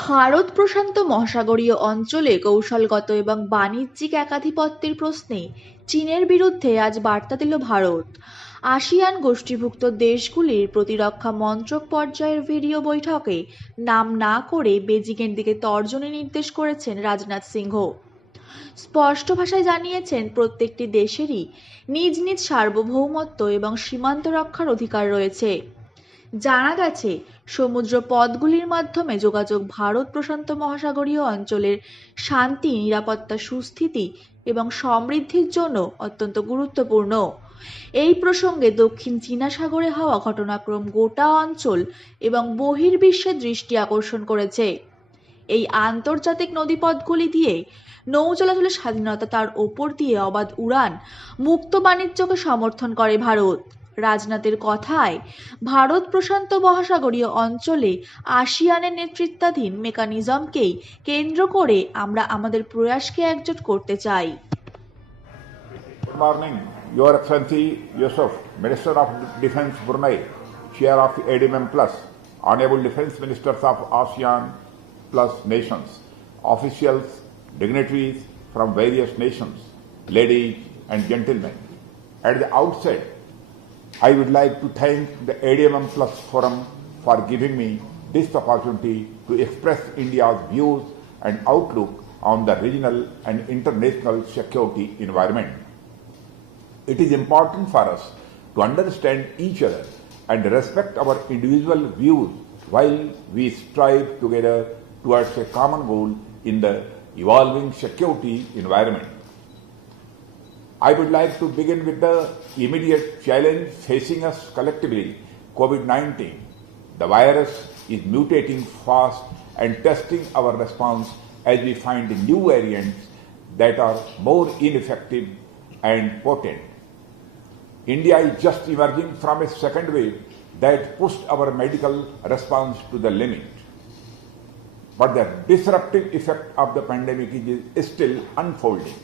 ভারত প্রশান্ত মহাসাগরীয় অঞ্চলে কৌশলগত এবং বাণিজ্যিক একাধিপত্যের প্রশ্নে চীনের বিরুদ্ধে আজ বার্তা দিল ভারত। আসিয়ান গোষ্ঠীভুক্ত দেশগুলির প্রতিরক্ষা মন্ত্রক পর্যায়ের ভিডিও বৈঠকে নাম না করে বেজিংয়ের দিকে তর্জনী নির্দেশ করেছেন রাজনাথ সিংহ। স্পষ্ট ভাষায় জানিয়েছেন, প্রত্যেকটি দেশেরই নিজ নিজ সার্বভৌমত্ব এবং সীমান্ত রক্ষার অধিকার রয়েছে। জানা গেছে, সমুদ্র পথগুলির মাধ্যমে যোগাযোগ ভারত প্রশান্ত মহাসাগরীয় অঞ্চলের শান্তি, নিরাপত্তা, সুস্থিতি এবং সমৃদ্ধির জন্য অত্যন্ত গুরুত্বপূর্ণ। এই প্রসঙ্গে দক্ষিণ চীনা সাগরে হওয়া ঘটনাক্রম গোটা অঞ্চল এবং বহির্বিশ্বের দৃষ্টি আকর্ষণ করেছে। এই আন্তর্জাতিক নদীপথগুলি দিয়ে নৌ চলাচলের স্বাধীনতা, তার ওপর দিয়ে অবাধ উড়ান, মুক্ত বাণিজ্যকে সমর্থন করে ভারত। রাজনাথের কথায়, ভারত প্রশান্ত মহাসাগরীয় অঞ্চলে আসিয়ানের নেতৃত্বাধীন মেকানিজমকেই কেন্দ্র করে আমরা আমাদের প্রয়াসকে একজোট করতে চাই। Good morning, Your Excellency Yusuf, Minister of Defence Brunei, Chair of ADMM Plus, Honorable Defence Ministers of ASEAN Plus nations, officials, dignitaries from various nations, ladies and gentlemen. At the outset, I would like to thank the ADMM Plus Forum for giving me this opportunity to express India's views and outlook on the regional and international security environment. It is important for us to understand each other and respect our individual views while we strive together towards a common goal in the evolving security environment. I would like to begin with the immediate challenge facing us collectively, COVID-19. The virus is mutating fast and testing our response as we find new variants that are more ineffective and potent. India is just emerging from a second wave that pushed our medical response to the limit. But the disruptive effect of the pandemic is still unfolding.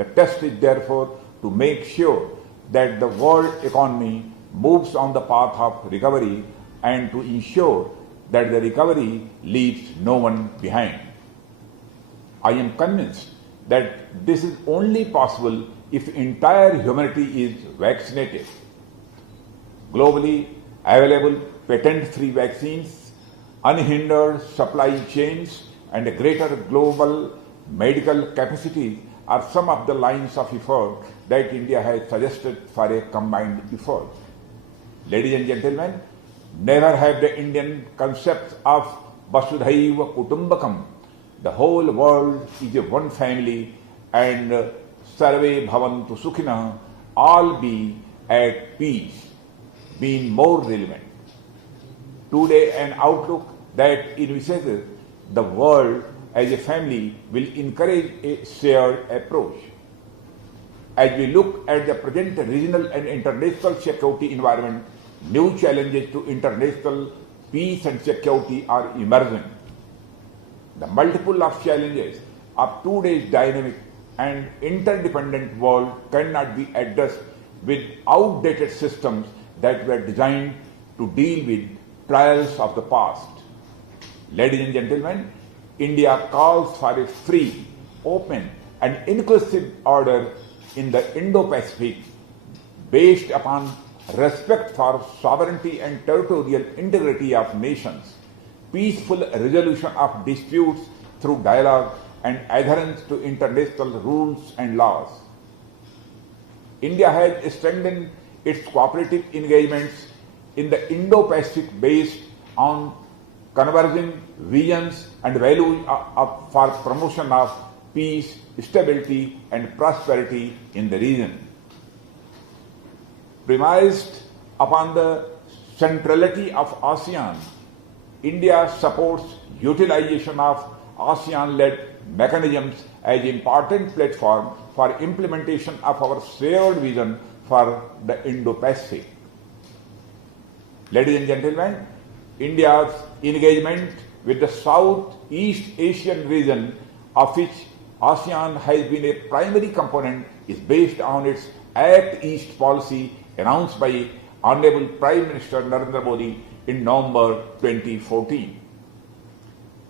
The test is therefore to make sure that the world economy moves on the path of recovery and to ensure that the recovery leaves no one behind. I am convinced that this is only possible if entire humanity is vaccinated. Globally available patent-free vaccines, unhindered supply chains, and a greater global medical capacity are some of the lines of effort that India has suggested for a combined effort. Ladies and gentlemen, never have the Indian concept of Vasudhaiva Kutumbakam, the whole world is a one family, and Sarve Bhavantu Sukhina, all be at peace, being more relevant. Today, an outlook that envisages the world as a family will encourage a shared approach. As we look at the present regional and international security environment, new challenges to international peace and security are emerging. The multiple of challenges of today's dynamic and interdependent world cannot be addressed with outdated systems that were designed to deal with trials of the past. Ladies and gentlemen, India calls for a free, open, and inclusive order in the Indo-Pacific based upon respect for sovereignty and territorial integrity of nations, peaceful resolution of disputes through dialogue, and adherence to international rules and laws. India has strengthened its cooperative engagements in the Indo-Pacific based on converging visions and values for promotion of peace, stability, and prosperity in the region. Premised upon the centrality of ASEAN, India supports utilization of ASEAN-led mechanisms as important platform for implementation of our shared vision for the Indo-Pacific. Ladies and gentlemen, India's engagement with the Southeast Asian region, of which ASEAN has been a primary component, is based on its Act East policy announced by Honorable Prime Minister Narendra Modi in November 2014.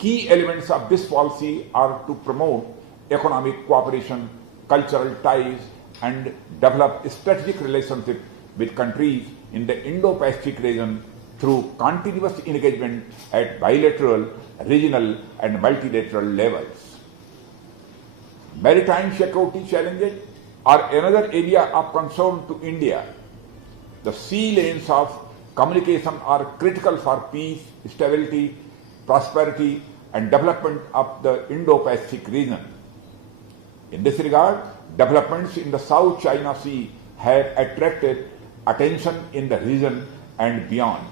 Key elements of this policy are to promote economic cooperation, cultural ties, and develop strategic relationships with countries in the Indo-Pacific region through continuous engagement at bilateral, regional, and multilateral levels. Maritime security challenges are another area of concern to India. The sea lanes of communication are critical for peace, stability, prosperity, and development of the Indo-Pacific region. In this regard, developments in the South China Sea have attracted attention in the region and beyond.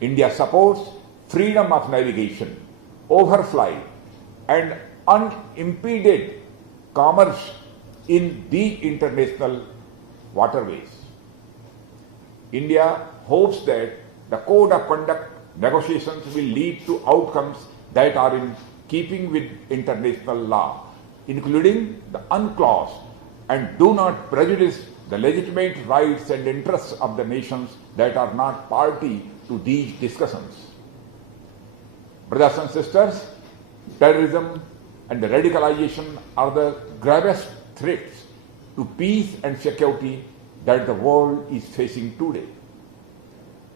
India supports freedom of navigation, overflight, and unimpeded commerce in these international waterways. India hopes that the Code of Conduct negotiations will lead to outcomes that are in keeping with international law, including the UNCLOS, and do not prejudice the legitimate rights and interests of the nations that are not party to these discussions. Brothers and sisters, terrorism and radicalization are the gravest threats to peace and security that the world is facing today.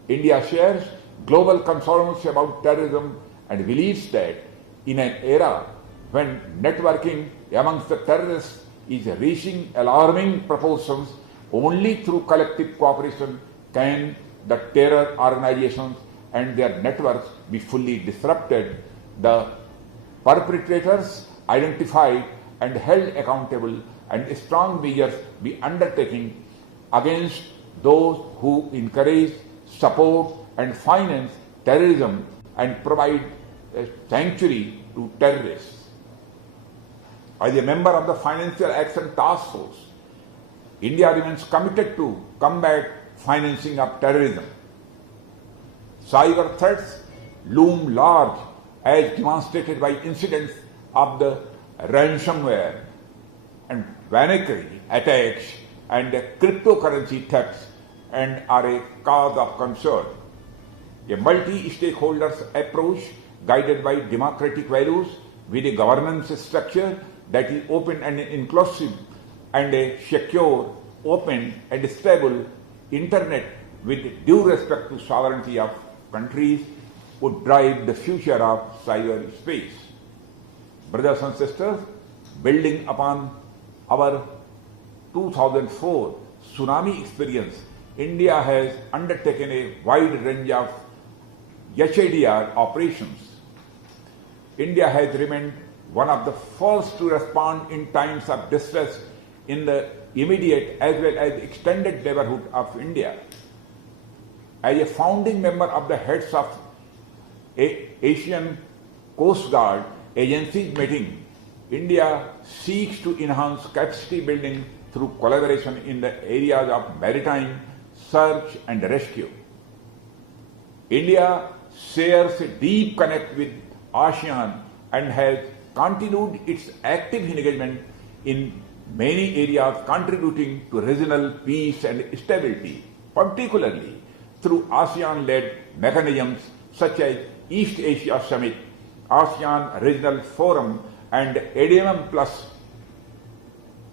India shares global concerns about terrorism and believes that in an era when networking amongst the terrorists is reaching alarming proportions, only through collective cooperation can the terror organizations and their networks be fully disrupted, the perpetrators identified and held accountable, and strong measures be undertaken against those who encourage, support, and finance terrorism and provide a sanctuary to terrorists. As a member of the Financial Action Task Force, India remains committed to combat financing of terrorism. Cyber threats loom large as demonstrated by incidents of the ransomware and Vanacry attacks and cryptocurrency thefts and are a cause of concern. A multi-stakeholders approach guided by democratic values with a governance structure that is open and inclusive and a secure, open and stable internet with due respect to sovereignty of countries would drive the future of cyberspace. Brothers and sisters, building upon our 2004 tsunami experience, India has undertaken a wide range of HADR operations. India has remained one of the first to respond in times of distress in the immediate as well as extended neighborhood of India. As a founding member of the heads of Asian Coast Guard agencies meeting, India seeks to enhance capacity building through collaboration in the areas of maritime, search and rescue. India shares a deep connect with ASEAN and has continued its active engagement in many areas contributing to regional peace and stability, particularly through ASEAN-led mechanisms such as East Asia Summit, ASEAN Regional Forum and ADMM Plus.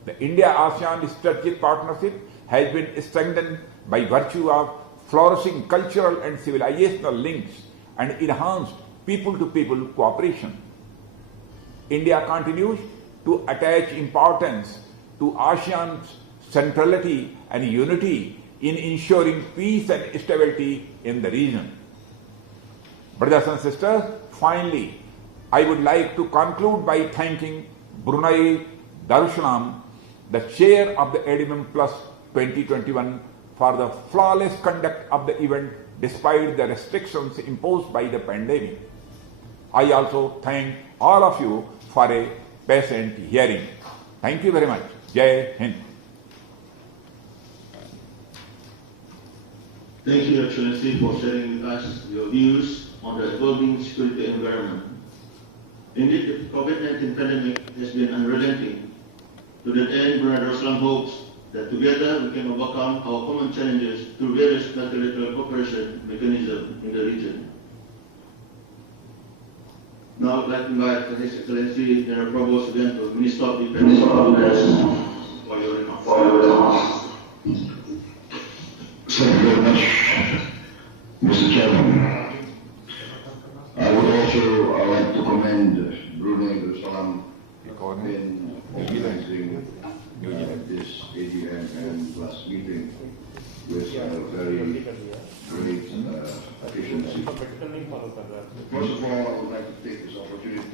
The India-ASEAN strategic partnership has been strengthened by virtue of flourishing cultural and civilizational links and enhanced people-to-people cooperation. India continues to attach importance to ASEAN's centrality and unity in ensuring peace and stability in the region. Brothers and sisters, finally, I would like to conclude by thanking Brunei Darussalam, the chair of the ADMM Plus 2021, for the flawless conduct of the event despite the restrictions imposed by the pandemic. I also thank all of you for a patient hearing. Thank you very much. Jai Hind. Thank you, Excellency, for sharing with us your views on the evolving security environment. Indeed, the COVID-19 pandemic has been unrelenting. To that end, Brunei Darussalam hopes that together we can overcome our common challenges through various multilateral cooperation mechanisms in the region. Now I would like to invite His Excellency General Provost again to Minister of Defense for your remarks. Thank you very much, Mr. Chairman. I would also like to commend Brunei Darussalam in organizing this AGM and plus meeting with very great efficiency. First of all, I would like to take this opportunity